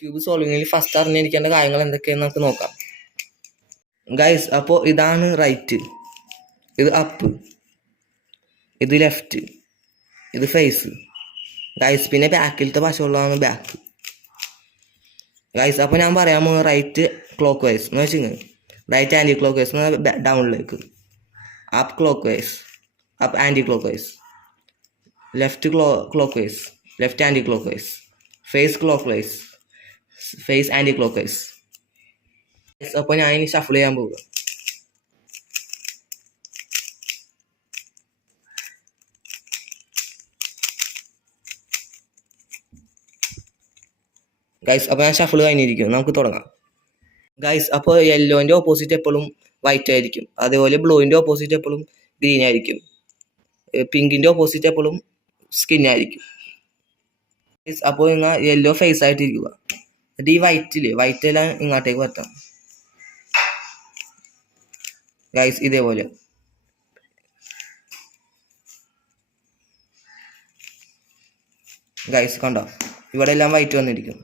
Cube സോൾവിങ്ങിൽ first അറിഞ്ഞിരിക്കേണ്ട കാര്യങ്ങൾ എന്തൊക്കെയാണെന്ന് നമുക്ക് നോക്കാം ഗൈസ്. അപ്പോൾ ഇതാണ് റൈറ്റ്, ഇത് അപ്പ്, ഇത് ലെഫ്റ്റ്, ഇത് ഫേസ് ഗൈസ്. പിന്നെ ബാക്കിലത്തെ വശമുള്ളതാണ് ബാക്ക് ഗൈസ്. അപ്പോൾ ഞാൻ പറയാൻ പോകുന്നത് റൈറ്റ് ക്ലോക്ക് വൈസ് എന്ന് വെച്ചാൽ റൈറ്റ് ആൻറ്റി ക്ലോക്ക് വൈസ് എന്ന് പറഞ്ഞാൽ ഡൗണിലേക്ക്, up clock vice up anti clock vice, left clock vice left anti clock vice, face clock vice face anticlockwise. അപ്പോൾ ഞാൻ ഇനി ഷഫിൾ ചെയ്യാൻ പോവുക. ഗൈസ് അപ്പോൾ ഞാൻ ഷഫിൾ കഴിഞ്ഞിരിക്കും, നമുക്ക് തുടങ്ങാം ഗൈസ്. അപ്പോൾ യെല്ലോൻ്റെ ഓപ്പോസിറ്റ് എപ്പോഴും വൈറ്റ് ആയിരിക്കും, അതേപോലെ ബ്ലൂവിൻ്റെ ഓപ്പോസിറ്റ് എപ്പോഴും ഗ്രീൻ ആയിരിക്കും, പിങ്കിൻ്റെ ഓപ്പോസിറ്റ് എപ്പോഴും സ്കിൻ ആയിരിക്കും. അപ്പോൾ നിങ്ങൾ യെല്ലോ ഫേസ് ആയിട്ടിരിക്കുക, എന്നിട്ട് ഈ വൈറ്റ് എല്ലാം ഇങ്ങോട്ടേക്ക് വറ്റാം ഗൈസ്. ഇതേപോലെ ഗൈസ് കണ്ടോ, ഇവിടെ എല്ലാം വൈറ്റ് വന്നിരിക്കും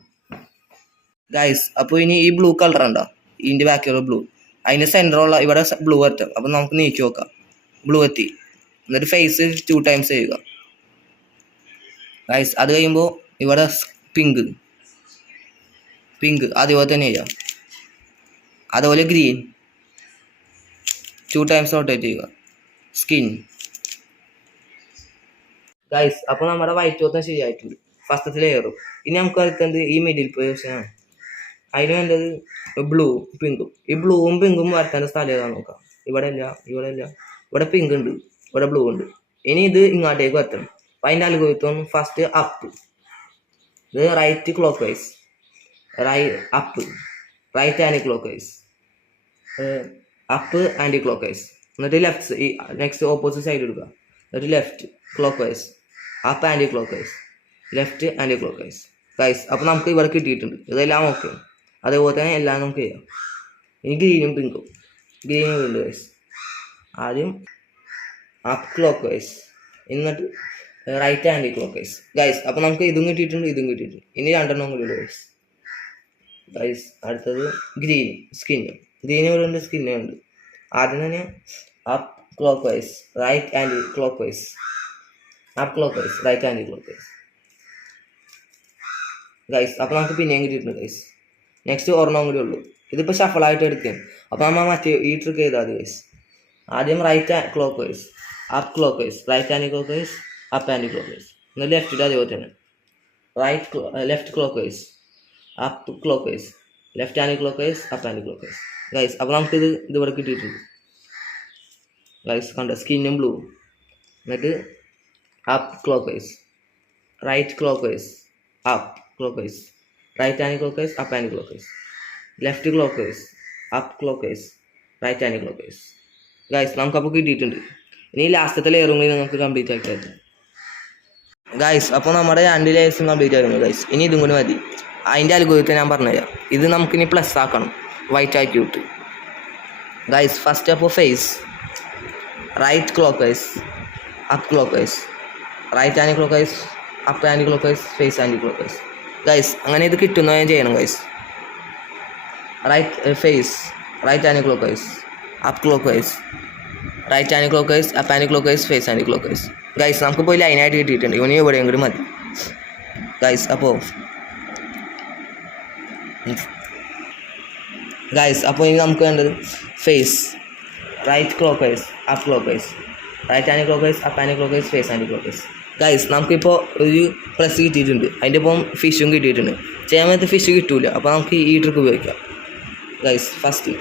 ഗൈസ്. അപ്പോൾ ഇനി ഈ ബ്ലൂ കളർ ഉണ്ടോ, ഇതിൻ്റെ ബാക്കിയുള്ള ബ്ലൂ, അതിന് സെൻറ്ററുള്ള ഇവിടെ ബ്ലൂ എത്തും. അപ്പം നമുക്ക് നീക്കി നോക്കാം, ബ്ലൂ എത്തി. എന്നിട്ട് ഫേസ് 2 ടൈംസ് ചെയ്യുക ഗൈസ്. അത് കഴിയുമ്പോൾ ഇവിടെ പിങ്ക് അതേപോലെ തന്നെ ചെയ്യുക. അതുപോലെ ഗ്രീൻ 2 ടൈംസ് റൊട്ടേറ്റ് ചെയ്യുക. Skin guys. അപ്പോൾ നമ്മുടെ വൈറ്റ് മൊത്തം ശരിയായിട്ടുണ്ട്, ഫസ്റ്റത്തെ ലെയറും. ഇനി നമുക്ക് അടുത്തത് ഈ മിഡിൽ പൊസിഷനാണ്. അതിന് വേണ്ടത് ബ്ലൂ പിങ്കും. ഈ ബ്ലൂവും പിങ്കും വരത്തേണ്ട സ്ഥലം ഏതാ നോക്കാം. ഇവിടെ ഇല്ല, ഇവിടെ പിങ്ക് ഉണ്ട്, ഇവിടെ ബ്ലൂ ഉണ്ട്. ഇനി ഇത് ഇങ്ങോട്ടേക്ക് വരത്തണം. അപ്പം അതിൻ്റെ അൽഗോരിതം ഫസ്റ്റ് അപ്പ്, ഇത് right clock vice up, right anti clock vice up anti clock vice. എന്നിട്ട് ലെഫ്റ്റ് നെക്സ്റ്റ് ഓപ്പോസിറ്റ് സൈഡ് എടുക്കുക. എന്നിട്ട് left clock vice up anti clock vice left anti clock vice guys. അപ്പോൾ നമുക്ക് ഇവിടെ കിട്ടിയിട്ടുണ്ട്, ഇതെല്ലാം okay. അതേപോലെ തന്നെ എല്ലാം നമുക്ക് ചെയ്യാം. ഇനി ഗ്രീനും പിങ്കും ഉണ്ട് ഗൈസ്. ആദ്യം അപ്പ് ക്ലോക്ക് വൈസ്, എന്നിട്ട് right anti clock vice guys. അപ്പോൾ നമുക്ക് ഇതും കിട്ടിയിട്ടുണ്ട്. ഇനി 2 എണ്ണം കൂടി ഗൈസ്. അടുത്തത് ഗ്രീനും ഉണ്ട്, സ്കിന്നും ഉണ്ട്. ആദ്യം തന്നെ up clock vice right anti clock vice up clock vice right anti clock vice guys. അപ്പോൾ നമുക്ക് പിന്നെയും കിട്ടിയിട്ടുണ്ട് ഗൈസ്. നെക്സ്റ്റ് ഒരെണ്ണം കൂടി ഉള്ളൂ. ഇതിപ്പോൾ ഷഫിളായിട്ട് എടുക്കുകയും. അപ്പോൾ നമ്മൾ മറ്റേ ഈ ട്രിക്ക് ചെയ്താൽ മതി ഗൈസ്. ആദ്യം right clock vice up clock vice right anti clock vice up anti clock vice. എന്നിട്ട് ലെഫ്റ്റ് അതേപോലെ തന്നെ left clock vice up clock vice left anti clock vice up anti clock vice guys. അപ്പോൾ നമുക്കിത് ഇവിടെ കിട്ടിയിട്ടുണ്ട് guys. കണ്ട സ്കിന്നും blue. എന്നിട്ട് up clock vice right clock vice up clock vice right anti clock vice up anti clock vice left clock vice up clock vice right anti clock vice guys. നമുക്കപ്പോൾ കിട്ടിയിട്ടുണ്ട്. ഇനി ലാസ്റ്റത്തെ ലെയറും കൂടി നമുക്ക് കംപ്ലീറ്റ് ആക്കി തരാം ഗൈസ്. അപ്പോൾ നമ്മുടെ 2 ലെയേഴ്സും കംപ്ലീറ്റ് ആയിരുന്നു ഗൈസ്. ഇനി ഇതും കൂടി മതി. അതിൻ്റെ അൽഗോരിതം ഞാൻ പറഞ്ഞുതരാം. ഇത് നമുക്കിനി പ്ലസ് ആക്കണം, വൈറ്റ് ആക്കിയിട്ട് ഗൈസ്. ഫസ്റ്റ് അപ്പോൾ face right clock vice up clock vice right anti clock vice up anti clock vice face anti clock vice guys. അങ്ങനെ ഇത് കിട്ടുന്ന ഞാൻ ചെയ്യണം guys. Face right anti clock vice up clock vice right anti clock vice up anti clock vice face anti clock vice guys. നമുക്കിപ്പോൾ ലൈനായിട്ട് കിട്ടിയിട്ടുണ്ട്. ഇവന് എവിടെയും കൂടി മതി ഗൈസ്. അപ്പോൾ ഇനി നമുക്ക് വേണ്ടത് face right clock vice up clock vice right anti clock vice up anti clock vice face anti clock vice guys. നമുക്കിപ്പോൾ ഒരു പ്ലസ് കിട്ടിയിട്ടുണ്ട്, അതിൻ്റെ ഒപ്പം ഫിഷും കിട്ടിയിട്ടുണ്ട്. ചെയ്യാൻ പറ്റുന്ന ഫിഷ് കിട്ടൂല, അപ്പോൾ നമുക്ക് ഈ ട്രിക്ക് ഉപയോഗിക്കാം guys. First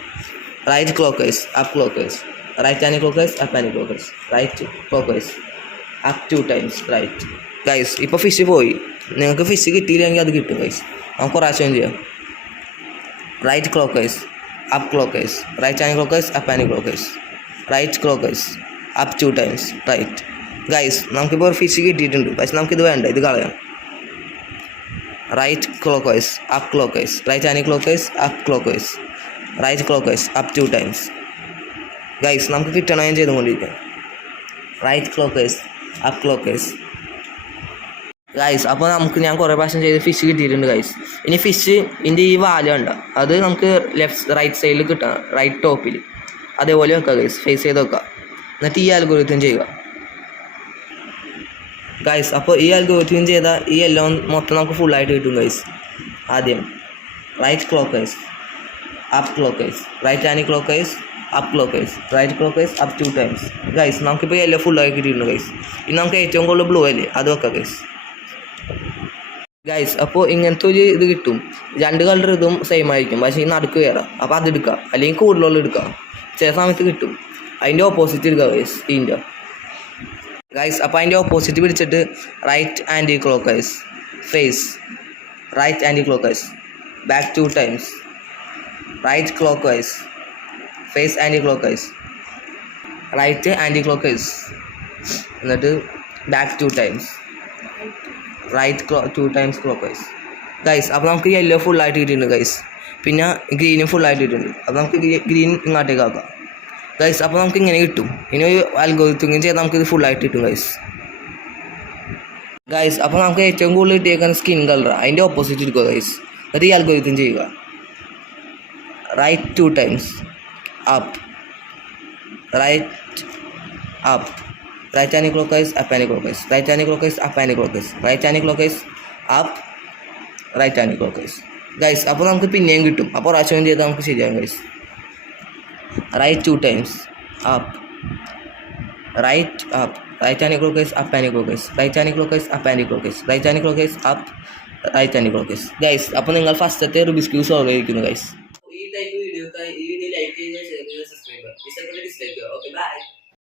right clock vice up clock vice right anti clock vice up anti clock vice right clock vice up 2 times right guys. ഇപ്പോൾ ഫിഷ് പോയി. നിങ്ങൾക്ക് ഫിഷ് കിട്ടിയില്ലെങ്കിൽ അത് കിട്ടും ഗൈസ്. നമുക്ക് പ്രാവശ്യം ചെയ്യാം. Right clock vice up clock vice right anti clock vice up anti clock vice right clock vice up 2 times right guys. നമുക്കിപ്പോൾ ഒരു ഫിഷ് കിട്ടിയിട്ടുണ്ട്, പക്ഷെ നമുക്കിത് വേണ്ട, ഇത് കളയാം. Right clock vice up clock vice right anti clock vice up clock vice right clock vice up 2 times guys. നമുക്ക് കിട്ടണം ഞാൻ ചെയ്തുകൊണ്ടിരിക്കാം. Right clock vice up clock vice guys അപ്പോൾ നമുക്ക് ഞാൻ കുറേ പ്രാവശ്യം ചെയ്ത് ഫിഷ് കിട്ടിയിട്ടുണ്ട് ഗൈസ്. ഇനി ഫിഷ് ഇതിൻ്റെ ഈ വാലുണ്ട അത് നമുക്ക് റൈറ്റ് സൈഡിൽ കിട്ടാം, റൈറ്റ് ടോപ്പിൽ അതേപോലെ വെക്കുക ഗൈസ്, ഫേസ് ചെയ്ത് വെക്കുക. എന്നിട്ട് ഈ അൽഗോരിതം ചെയ്യുക ഗൈസ്. അപ്പോൾ ഈ അൽഗോരിതം ചെയ്താൽ ഈ എല്ലാം മൊത്തം നമുക്ക് ഫുള്ളായിട്ട് കിട്ടും ഗൈസ്. ആദ്യം right clock vice, up clock vice, right anti clock vice, up clock vice, right clock vice, up 2 times guys. നമുക്കിപ്പോൾ എല്ലാം ഫുള്ളായി കിട്ടിയിട്ടുണ്ട് ഗൈസ്. ഇനി നമുക്ക് ഏറ്റവും കൂടുതൽ ബ്ലൂ അല്ലേ അത് വെക്കാം ഗൈസ്. ഗൈസ് അപ്പോൾ ഇങ്ങനത്തെ ഒരു ഇത് കിട്ടും, 2 കളർ ഇതും സെയിം ആയിരിക്കും, പക്ഷേ ഈ നടുക്ക് കയറാം. അപ്പോൾ അതെടുക്കുക, അല്ലെങ്കിൽ കൂടുതലുള്ള എടുക്കുക, ചില സമയത്ത് കിട്ടും. അതിൻ്റെ ഓപ്പോസിറ്റ് എടുക്കുക ഗൈസ് ഇതിൻ്റെ ഗൈസ്. അപ്പോൾ അതിൻ്റെ ഓപ്പോസിറ്റ് പിടിച്ചിട്ട് right anti clock vice, face right anticlockwise, back 2 times, right clock vice, face anti clock vice, right anti clock vice, എന്നിട്ട് back 2 times, right 2 times clock vice guys. അപ്പോൾ നമുക്ക് yellow ഫുള്ളായിട്ട് കിട്ടിയിട്ടുണ്ട് guys. പിന്നെ ഗ്രീനും ഫുള്ളായിട്ട് കിട്ടിയിട്ടുണ്ട്. അപ്പോൾ നമുക്ക് ഗ്രീൻ ഇങ്ങോട്ടേക്ക് ആക്കാം ഗൈസ്. അപ്പോൾ നമുക്ക് ഇങ്ങനെ കിട്ടും. ഇനി ഒരു അൽഗോരിതം ചെയ്താൽ നമുക്കിത് ഫുള്ളായിട്ട് കിട്ടും ഗൈസ്. ഗൈസ് അപ്പോൾ നമുക്ക് ഏറ്റവും കൂടുതൽ കിട്ടിയേക്കാൻ സ്കിൻ കളർ, അതിൻ്റെ ഓപ്പോസിറ്റ് എടുക്കുക ഗൈസ്. എന്നിട്ട് ഈ അൽഗോരിതം ചെയ്യുക, right 2 times, up, right up, right anti clock vice, up anti clock vice, right anti clock vice, up anti clock vice, right anti clock vice, up, right anti clock vice guys. അപ്പോൾ നമുക്ക് പിന്നെയും കിട്ടും. അപ്പോൾ പ്രാവശ്യം ചെയ്താൽ നമുക്ക് ശരിയാകും guys. Right 2 times, up, right up, right anti clock vice, up anti clock vice, right anti clock vice, up anti clock vice, right anti clock vice, up, right anti clock vice guys. അപ്പോൾ നിങ്ങൾ ഫസ്റ്റത്തെ Rubik's cube solve ചെയ്തിരിക്കുന്നു guys. ഈ type video like ചെയ്യുക, share ചെയ്യുക, subscribe ചെയ്യുക, dislike ചെയ്യുക. Okay by.